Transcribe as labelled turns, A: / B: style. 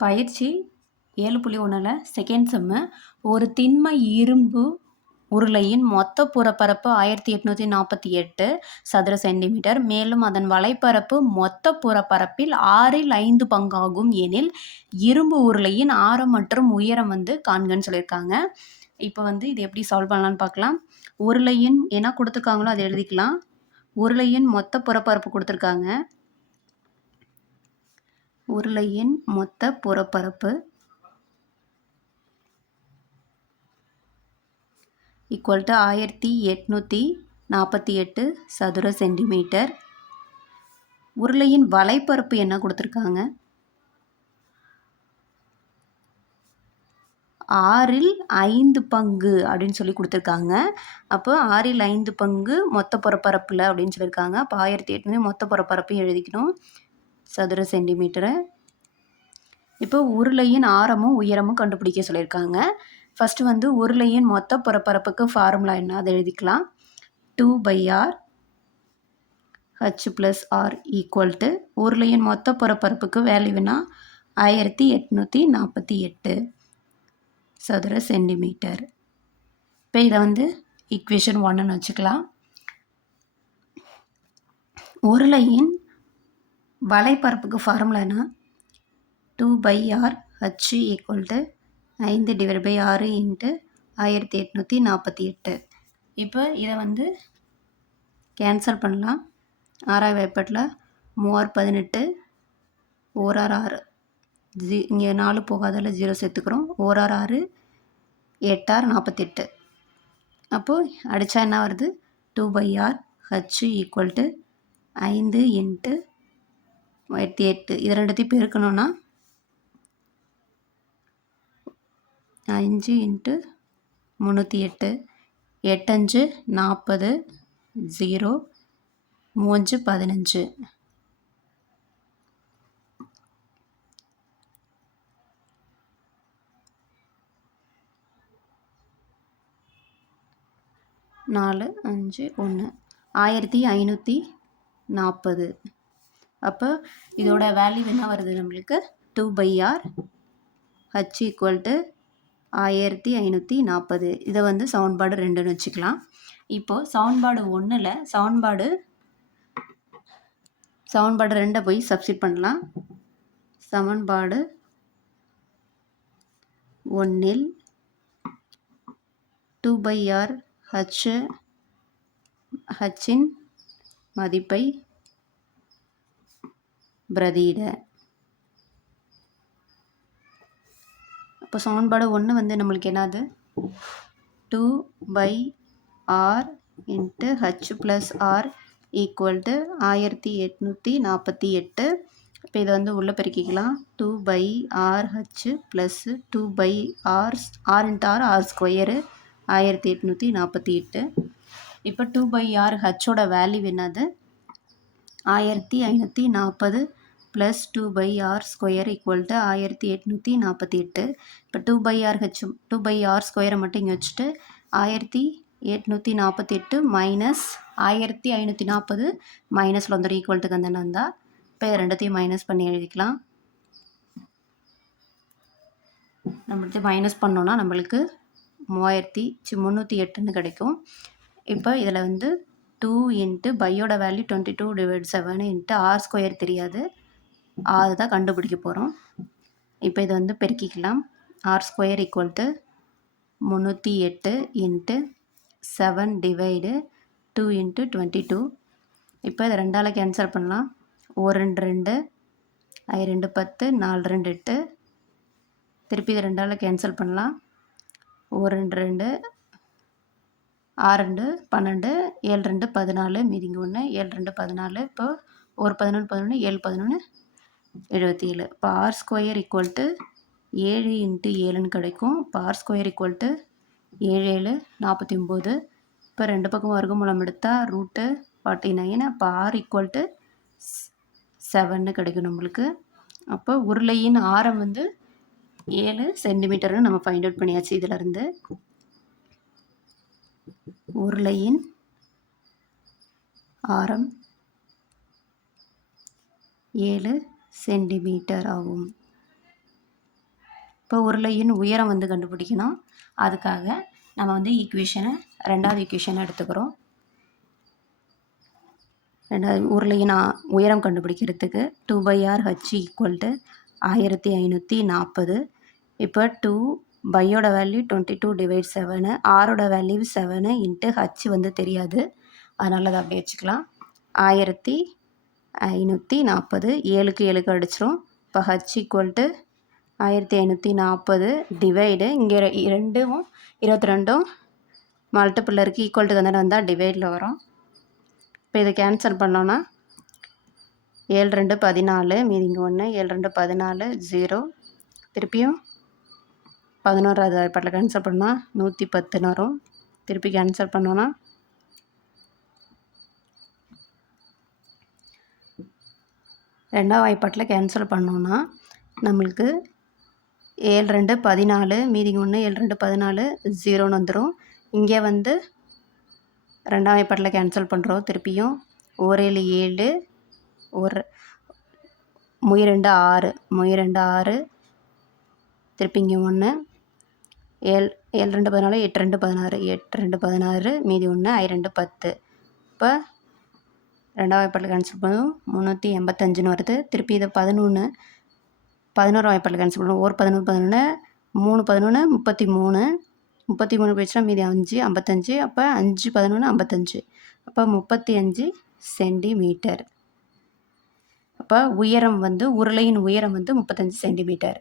A: பயிற்சி ஏழு புள்ளி ஒன்றில் செகண்ட் செம்மு ஒரு திண்ம இரும்பு உருளையின் மொத்த புறப்பரப்பு ஆயிரத்தி எட்நூற்றி நாற்பத்தி எட்டு சதுர சென்டிமீட்டர் மேலும் அதன் வலைப்பரப்பு மொத்த புறப்பரப்பில் ஆறில் ஐந்து பங்காகும் எனில் இரும்பு உருளையின் ஆரம் மற்றும் உயரம் வந்து காண்கன்னு சொல்லியிருக்காங்க. இப்போ வந்து இது எப்படி சால்வ் பண்ணலான்னு பார்க்கலாம். உருளையின் என்ன கொடுத்துருக்காங்களோ அதை எழுதிக்கலாம். உருளையின் மொத்த புறப்பரப்பு கொடுத்துருக்காங்க. உருளையின் மொத்த புறப்பரப்பு. ஈக்குவல் டு ஆயிரத்தி எட்நூற்றி நாற்பத்தி எட்டு சதுர சென்டிமீட்டர் உருளையின் வலைப்பரப்பு என்ன கொடுத்துருக்காங்க? ஆறில் ஐந்து பங்கு அப்படின்னு சொல்லி கொடுத்துருக்காங்க. அப்போ ஆறில் ஐந்து பங்கு மொத்த புறப்பரப்பில் அப்படின்னு சொல்லியிருக்காங்க. அப்போ ஆயிரத்தி எட்நூறு மொத்த புறப்பரப்பையும் எழுதிக்கணும். சதுர சென்டிமீட்டரை. இப்போ உருளையின் ஆரமும் உயரமும் கண்டுபிடிக்க சொல்லியிருக்காங்க. ஃபஸ்ட்டு வந்து உருளையின் மொத்த புறப்பரப்புக்கு ஃபார்முலா என்ன? அதை எழுதிக்கலாம். Two pi R H plus R equal to உருளையின் மொத்த புறப்பரப்புக்கு வேல்யூனா ஆயிரத்தி எட்நூற்றி நாற்பத்தி எட்டு சதுர சென்டிமீட்டர். இப்போ இதை வந்து ஈக்குவேஷன் ஒன்றுன்னு வச்சுக்கலாம். உருளையின் வலைப்பரப்புக்கு ஃபார்முலானா two pi R H equal to ஐந்து டிவைட் பை ஆறு இன்ட்டு ஆயிரத்தி எட்நூற்றி நாற்பத்தி எட்டு. இப்போ இதை வந்து கேன்சல் பண்ணலாம். ஆறாவது வேப்பட்டில் மூவார் பதினெட்டு ஓராறு ஆறு ஜி இங்கே நாலு போகாதால ஜீரோ சேர்த்துக்கிறோம். ஓராறு ஆறு எட்டார் நாற்பத்தெட்டு அப்போது அடித்தா என்ன வருது? Two pi R H equal to ஐந்து இன்ட்டு எட்டு எட்டு. இது ரெண்டுத்தையும் பெருக்கணுன்னா அஞ்சு இன்ட்டு முந்நூற்றி எட்டு. எட்டஞ்சு நாற்பது ஜீரோ மூஞ்சு பதினஞ்சு. நாலு அஞ்சு ஒன்று. ஆயிரத்தி ஐநூற்றி நாற்பது. அப்போ இதோட வேல்யூ என்ன வருது நம்மளுக்கு? Two pi R H equal to ஆயிரத்தி ஐநூற்றி நாற்பது இதை வந்து சவுண்ட்பாடு ரெண்டுன்னு வச்சுக்கலாம். இப்போது சவுண்ட்பாடு ஒன்றில் சவுண்ட்பாடு சவுண்ட்பாடு ரெண்டை போய் சப்ஸ்டிட் பண்ணலாம். சமன்பாடு ஒன்றில் டூ பை ஆர் ஹச் ஹச்சின் மதிப்பை பிரதியிட. இப்போ சமன்பாடு ஒன்று வந்து நம்மளுக்கு என்னது? Two pi R into H plus R equal to ஆயிரத்தி எட்நூற்றி நாற்பத்தி எட்டு. இப்போ இதை வந்து உள்ளே பெருக்கிக்கலாம். Two pi R H plus two pi R R into R R square ஆயிரத்தி எட்நூற்றி நாற்பத்தி எட்டு. இப்போ டூ பை ஆர் ஹச்சோட வேல்யூ என்னது? ஆயிரத்தி ஐநூற்றி நாற்பது plus two pi R square equal to ஆயிரத்தி எட்நூற்றி நாற்பத்தி எட்டு. இப்போ two pi R H two pi R ஸ்கொயரை மட்டும் இங்கே வச்சுட்டு ஆயிரத்தி எட்நூற்றி நாற்பத்தி எட்டு மைனஸ் ஆயிரத்தி ஐநூற்றி நாற்பது மைனஸில் வந்துடும் ஈக்குவல்ட்டுக்கு அந்த வந்தால் இப்போ ரெண்டத்தையும் ரெண்டுத்தையும் மைனஸ் பண்ணி எழுதிக்கலாம். நம்மளுக்கு மைனஸ் பண்ணோன்னா நம்மளுக்கு மூவாயிரத்தி சி முந்நூற்றி எட்டுன்னு கிடைக்கும். இப்போ இதில் வந்து டூ இன்ட்டு பையோட value twenty two divide seven into R square தெரியாது. ஆறு தான் கண்டுபிடிக்க போகிறோம் இப்போ இதை வந்து பெருக்கிக்கலாம். ஆர் ஸ்கொயர் ஈக்குவல் டு முந்நூற்றி எட்டு into seven divide two into twenty two இப்போ இதை ரெண்டால் கேன்சல் பண்ணலாம். ஒரு ரெண்டு ரெண்டு ஐ ரெண்டு பத்து நாலு ரெண்டு எட்டு. திருப்பி இதை ரெண்டால் கேன்சல் பண்ணலாம். ஒரு ரெண்டு ரெண்டு ஆறு ரெண்டு பன்னெண்டு ஏழு ரெண்டு பதினாலு மீதிங்க ஒன்று ஏழு ரெண்டு பதினாலு இப்போ ஒரு பதினொன்று பதினொன்று ஏழு பதினொன்று எழுபத்தி ஏழு இப்போ ஆர் ஸ்கொயர் ஈக்குவல் டு ஏழு இன்ட்டு ஏழுன்னு கிடைக்கும். இப்போ ஆர் ஸ்கொயர் ஈக்குவல் டு ஏழு ஏழு நாற்பத்தி ஒம்பது இப்போ ரெண்டு பக்கம் வர்க்கமூலம் எடுத்தால் ரூட்டு ஃபார்ட்டி நைன் அப்போ ஆர் ஈக்குவல் டு செவன்னு கிடைக்கும் நம்மளுக்கு. அப்போ உருளையின் ஆரம் வந்து ஏழு சென்டிமீட்டர்னு நம்ம ஃபைண்ட் அவுட் பண்ணியாச்சு இதிலருந்து உருளையின் ஆரம் ஏழு சென்டிமீட்டர் ஆகும். இப்போ உருளையின் உயரம் வந்து கண்டுபிடிக்கணும். அதுக்காக நம்ம வந்து ஈக்குவேஷனை ரெண்டாவது ஈக்குவேஷனை எடுத்துக்கிறோம். ரெண்டாவது உருளையின் உயரம் கண்டுபிடிக்கிறதுக்கு two pi R H equal to ஆயிரத்தி ஐநூற்றி நாற்பது. இப்போ டூ பையோட value twenty two divide seven ஆரோட வேல்யூ செவனு இன்ட்டு ஹச் வந்து தெரியாது. அதனால் அதை அப்படியே வச்சுக்கலாம். ஆயிரத்தி ஐநூற்றி நாற்பது ஏழுக்கு ஏழுக்கு அடிச்சிரும். இப்போ ஹச் ஈக்குவல் டு ஆயிரத்தி ஐநூற்றி நாற்பது டிவைடு இங்கே ரெண்டும் இருபத்தி ரெண்டும் மல்டிப்பிள் இருக்குது ஈக்குவல் டு தானே வந்தால் டிவைடில் வரும். இப்போ இதை கேன்சல் பண்ணோன்னா ஏழு ரெண்டு பதினாலு மீதி இங்கே ஒன்று ஏழு ரெண்டு பதினாலு ஜீரோ திருப்பியும் பதினோராவது பாட்டில் கேன்சல் பண்ணால் நூற்றி பத்துன்னு வரும். திருப்பி கேன்சல் பண்ணோன்னா ரெண்டாவது வாய்ப்பாட்டில் கேன்சல் பண்ணோன்னா நம்மளுக்கு ஏழு ரெண்டு பதினாலு மீதிங் ஒன்று ஏழு ரெண்டு பதினாலு ஜீரோன்னு வந்துடும் இங்கே வந்து ரெண்டாம் வாய்ப்பாட்டில் கேன்சல் பண்ணுறோம் திருப்பியும் ஒரு ஏழு ஒரு முய் ரெண்டு ஆறு முய் ரெண்டு ஆறு திருப்பி இங்கே ஒன்று. ஏழு ஏழு ரெண்டு பதினாலு எட்டு ரெண்டு பதினாறு. எட்டு ரெண்டு பதினாறு மீதி ஒன்று ஐ ரெண்டு பத்து. இப்போ ரெண்டாவது வாய்ப்பாட்டில் கேன்சல் பண்ணும் முந்நூற்றி எண்பத்தஞ்சுன்னு வருது. திருப்பி இதை பதினொன்று பதினோரு வாய்ப்பாட்டில் கேன்சல் பண்ணுவோம் ஒரு பதினொன்று பதினொன்று மூணு பதினொன்று முப்பத்தி மூணு. முப்பத்தி மூணு போயிடுச்சுன்னா மீதி அஞ்சு ஐம்பத்தஞ்சு. அப்போ அஞ்சு பதினொன்று ஐம்பத்தஞ்சு. அப்போ முப்பத்தி அஞ்சு சென்டிமீட்டர். அப்போ உயரம் வந்து உருளையின் உயரம் வந்து முப்பத்தஞ்சு சென்டிமீட்டர்.